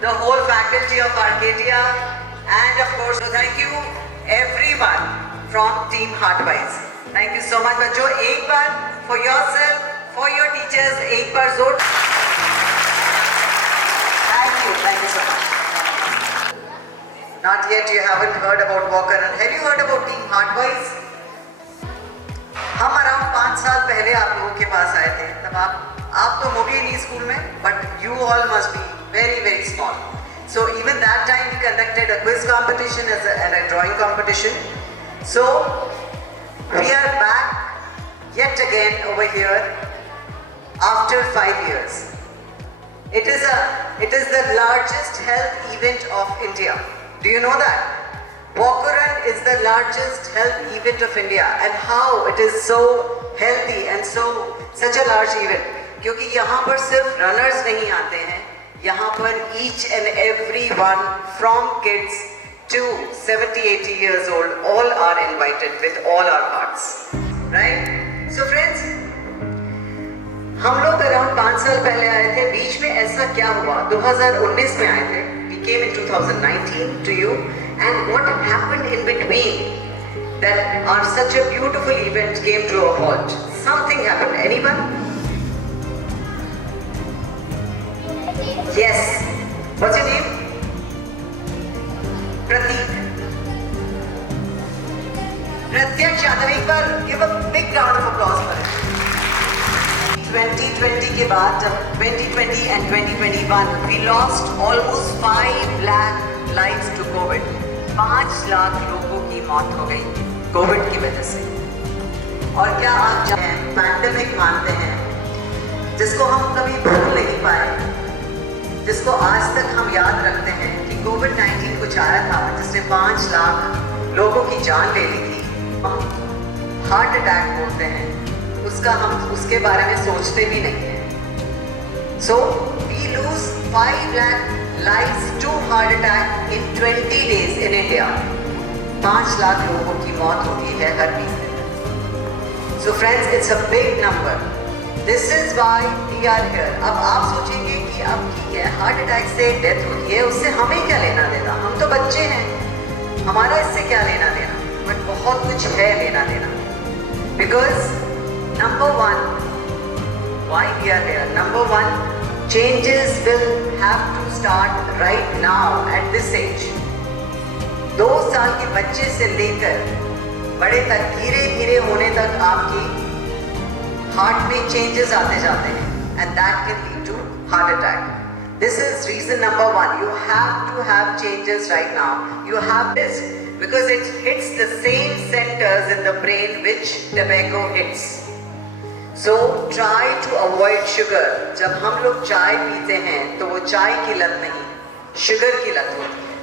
the whole faculty of Arcadia, and of course, thank you everyone from Team Heartwise. Thank you so much. बच्चों, एक बार for yourself, for your teachers, एक बार जोर. Thank you so much. Not yet, you haven't heard about Walker Run. Have you heard about Team Heartwise? हम around 5 साल पहले आप लोगों के पास आए थे. तब आप तो होंगे नहीं स्कूल में, but you all must be very small. So even that time we conducted a quiz competition and a drawing competition. So we are back yet again over here after 5 years. It is the largest health event of India. Do you know that? Walker Run is the largest health event of India, and how it is so healthy and such a large event. क्योंकि यहाँ पर सिर्फ runners नहीं आते हैं, यहाँ पर each and every one from kids to 70-80 years old, all are invited with all our hearts, right? So friends, हम लोग अराउंड 5 साल पहले आए थे. बीच में ऐसा क्या हुआ? 2019 में आए थे. We came in 2019 to you, and what happened in between that our such a beautiful event came to a halt? Something happened. Anyone? Yes. What's your name? Prateek. Pratyak Yadav. एक बार give a big round of applause for it. 2020 के बाद, जब 2020 and 2021, we lost almost 5 lakh lives to COVID. 5 lakh लोगों की मौत हो गई Covid की वजह से. और क्या आप पैंडेमिक मानते हैं, जिसको हम कभी भूल नहीं पाए, जिसको आज तक हम याद रखते हैं कि कोविड-19 कुछ आया था जिसने 5 लाख लोगों की जान ले ली थी. हम हार्ट अटैक बोलते हैं उसका, हम उसके बारे में सोचते भी नहीं हैं. So we lose 5 lakh lives to heart attack in 20 days in India. 5 lakh लोगों की मौत होती है हर 20 दिन. So friends, it's a big number. This is why we are here. अब आप सोचेंगे कि अब ठीक है, हार्ट अटैक से डेथ होती है, उससे हमें क्या लेना देना, हम तो बच्चे हैं, हमारा इससे क्या लेना देना. बट बहुत कुछ है लेना देना. Because number one, why we are here? Number one, changes will have to start right now at this age. 2 साल के बच्चे से लेकर बड़े तक, धीरे धीरे होने तक आपकी हार्ट में चेंजेस आते जाते हैं, and that can lead to heart attack. This is reason number one. You have to have changes right now. You have this because it hits the same centers in the brain which tobacco hits. So try to avoid sugar. जब हम लोग चाय पीते हैं तो वो चाय की लत नहीं, शुगर की लत होती है.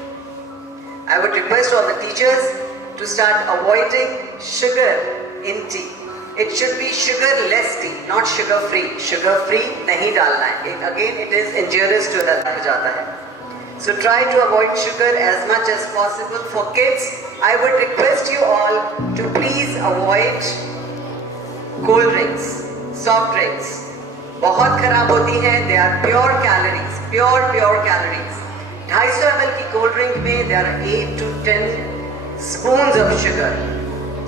I would request all the teachers to start avoiding sugar in tea. It should be sugar-less tea, not sugar-free. Sugar-free नहीं डालना है. Again, it is injurious to health हो जाता है. So try to avoid sugar as much as possible. For kids, I would request you all to please avoid cold drinks, soft drinks. बहुत खराब होती हैं. They are pure calories, pure calories. 250 ml की cold drink में there are 8 to 10 spoons of sugar.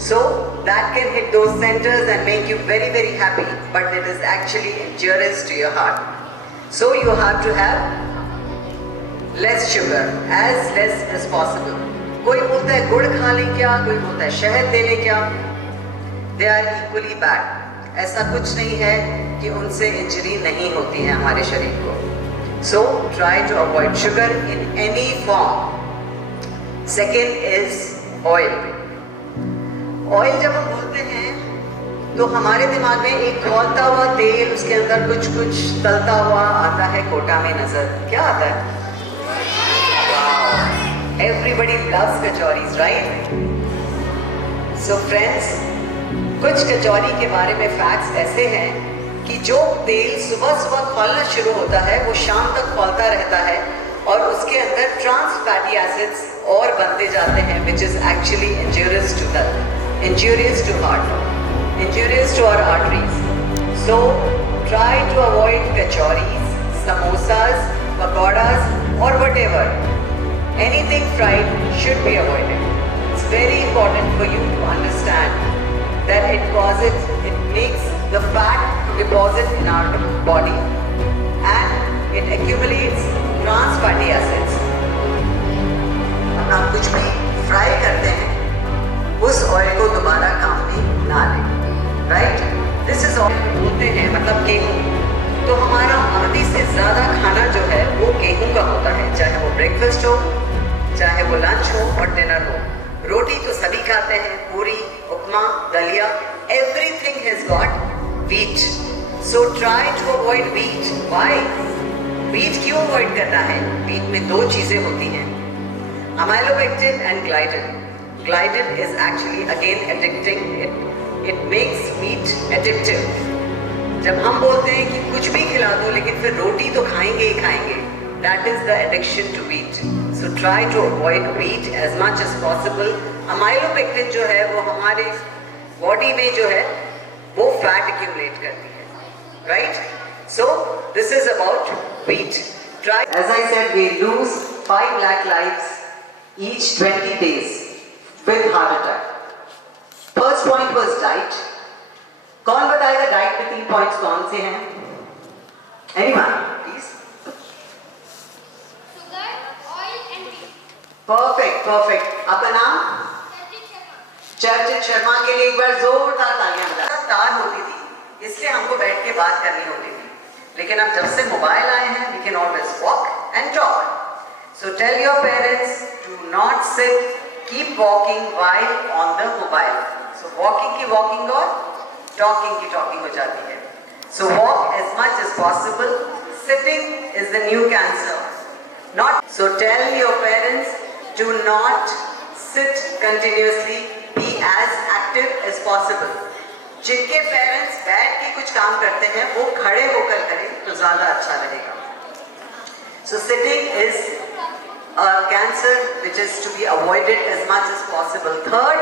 So that can hit those centers and make you very happy, but it is actually injurious to your heart. So you have to have less sugar, as less as possible. कोई बोलता है गुड़ खा लें क्या, कोई बोलता है शहद ले लें क्या. They are equally bad. ऐसा कुछ नहीं है कि उनसे इंजरी नहीं होती है हमारे शरीर को. So try to avoid sugar in any form. Second is oil. Oil जब हम बोलते हैं तो हमारे दिमाग में एक खौलता हुआ तेल, उसके अंदर कुछ तलता हुआ आता है कोटा में नजर. क्या आता है? Everybody loves kachoris, right? So friends, कुछ कचौरी के बारे में फैक्ट्स ऐसे हैं कि जो तेल सुबह खौलना शुरू होता है वो शाम तक खौलता रहता है, और उसके अंदर ट्रांस फैटी एसिड्स और बनते जाते हैं, which is actually injurious to health. Injurious to heart, injurious to our arteries. So try to avoid kachoris, samosas, pakoras, or whatever, anything fried should be avoided. It's very important for you to understand that it makes the fat deposit in our body and it accumulates trans fatty acids. आप कुछ भी fry करते हैं उस oil को दोबारा काम में ना लें, राइट? दिस इज ऑयल बोलते हैं मतलब गेहूँ। तो हमारा आधी से ज़्यादा खाना जो है वो गेहूं का होता है, चाहे वो ब्रेकफास्ट हो, चाहे वो लंच हो और डिनर हो। रोटी तो सभी खाते हैं, puri, upma, dalia, everything has got wheat. So try to avoid wheat. Why? Wheat क्यों अवॉइड करना है? व्हीट में दो चीज़ें होती हैं, amylopectin and gliadin. Gliadin is actually again addicting. It makes meat addictive. जब हम बोलते हैं कि कुछ भी खिला दो लेकिन फिर रोटी तो खाएंगे ही खाएंगे, that is the addiction to wheat. So try to avoid wheat as much as possible. Amylopectin जो है वो हमारे बॉडी में जो है वो फैट accumulate करती है, right? So this is about wheat. Try. As I said, we lose 5 lakh lives each 20 days with heart attack. First point was diet. कौन बताएगा डाइट में 3 पॉइंट्स कौन से हैं? Anyone, please. Sugar, oil and wheat. Perfect. आपका नाम? चर्चित शर्मा के लिए एक बार जोरदार तालियां बजाएं। तार होती थी, इसलिए हमको बैठ के बात करनी होती थी, लेकिन अब जब से मोबाइल आए हैं, we can always walk and talk. So tell your parents to not sit, keep walking while on the mobile. So walking की walking और talking की talking हो जाती है. So walk as much as possible. Sitting is the new cancer. Not so. Tell your parents to not sit continuously. Be as active as possible. जिनके parents बैठ के कुछ काम करते हैं वो खड़े होकर करें तो ज़्यादा अच्छा रहेगा. So sitting is a cancer which is to be avoided as much as possible. Third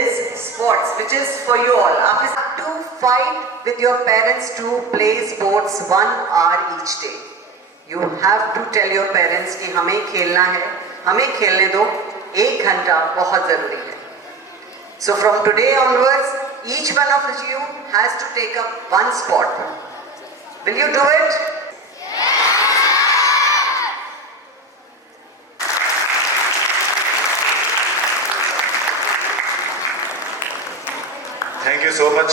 is sports, which is for you all. आप have to fight with your parents to play sports 1 hour each day. You have to tell your parents कि हमें खेलना है, हमें खेलने दो, 1 घंटा बहुत ज़रूरी है. So from today onwards, each one of you has to take up one sport. Will you do it? Thank you so much.